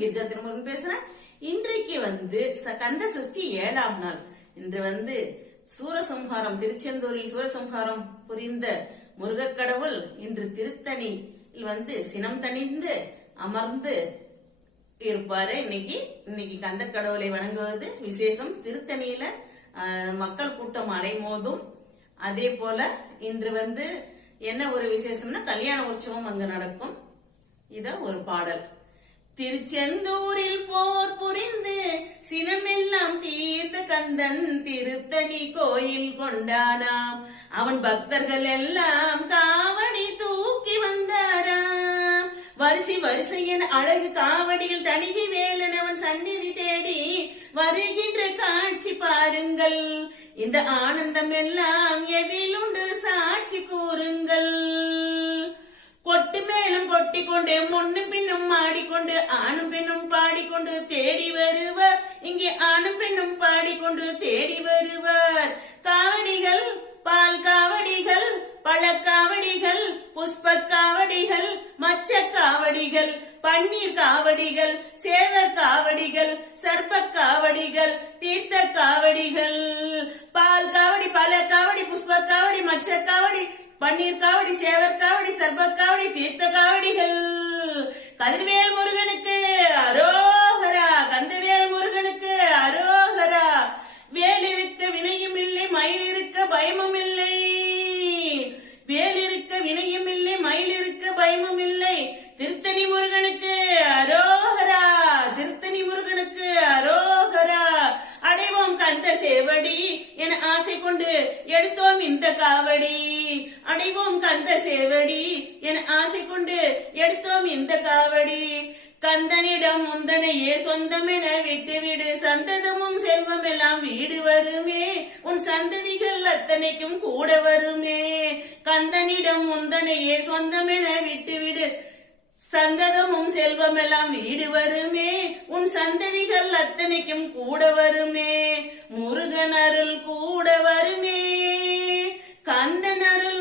கிரிஜா திருமுருகன் பேசுறேன். இன்றைக்கு கந்த சஷ்டி 7ஆம் நாள். இன்று சூரசம்ஹாரம், திருச்செந்தூரில் சூரசம்ஹாரம் புரிந்த முருகக்கடவுள் இன்று திருத்தணியில் சினம் தணிந்து அமர்ந்து இருப்பாரு. இன்னைக்கு கந்த கடவுளை வணங்குவது விசேஷம். திருத்தணியில மக்கள் கூட்டம் அலைமோதும். அதே போல இன்று என்ன ஒரு விசேஷம்னா கல்யாண உற்சவம் அங்கு நடக்கும். இத ஒரு பாடல். திருச்செந்தூரில் போர் புரிந்து சினமெல்லாம் தீர்த்த கந்தன் திருத்தணி கோயில் கொண்டானாம். அவன் பக்தர்கள் எல்லாம் காவடி தூக்கி வந்தாராம். வரிசையன் அழகு காவடியில் தணிகை வேலன் அவன் சந்நிதி தேடி வருகின்ற காட்சி பாருங்கள். இந்த ஆனந்தம் எல்லாம் எதிலுண்டு சாட்சி கூறுங்கள். கொட்டு மேலும் கொட்டி கொண்டு முன்னும் பின்னும் ஆடிக்கொண்டு ஆணும் பெண்ணும் பாடிக்கொண்டு தேடி வருவார். இங்கே ஆணும் பெண்ணும் பாடிக்கொண்டு தேடி வருவார். காவடிகள், பால் காவடிகள், பழக்காவடிகள், புஷ்ப காவடிகள், மச்ச காவடிகள், பன்னீர் காவடிகள், சேவர் காவடிகள், சர்ப்ப காவடிகள், தீர்த்த காவடிகள், பால் காவடி, பல காவடி, புஷ்ப காவடி, மச்ச காவடி, பன்னீர் காவடி, சேவர் காவடி, சர்ப்ப காவடி, தீர்த்த காவடிகள். கதிர்வேல் முருகனுக்கு அரோகரா, கந்தவேல் முருகனுக்கு அரோகரா. வேல் இருக்க வினையும் இல்லை, மயில் இருக்க பயமும் இல்லை. வேல் இருக்க வினையும் இல்லை, மயில் இருக்க பயமும் இல்லை. திருத்தணி முருகனுக்கு அரோகரா, திருத்தணி முருகனுக்கு அரோகரா. அடைவோம் கந்த சேவடி என ஆசை கொண்டு எடுத்தோம் இந்த காவடி. அடைவோம் கந்த சேவடி என ஆசை கொண்டு எடுத்தோம் இந்த காவடி. கந்தனிடம் முந்தனையே சொந்தமென விட்டுவிடு, சந்ததமும் செல்வம் எல்லாம் வீடு வருமே, உன் சந்ததிகள் அத்தனைக்கும் கூட வருமே. கந்தனிடம் முந்தனையே சொந்தமென விட்டுவிடு, சந்ததமும் செல்வம் எல்லாம் வீடு வருமே, உன் சந்ததிகள் அத்தனைக்கும் கூட வருமே. முருகன் அருள் கூட வருமே, கந்தன் அருள்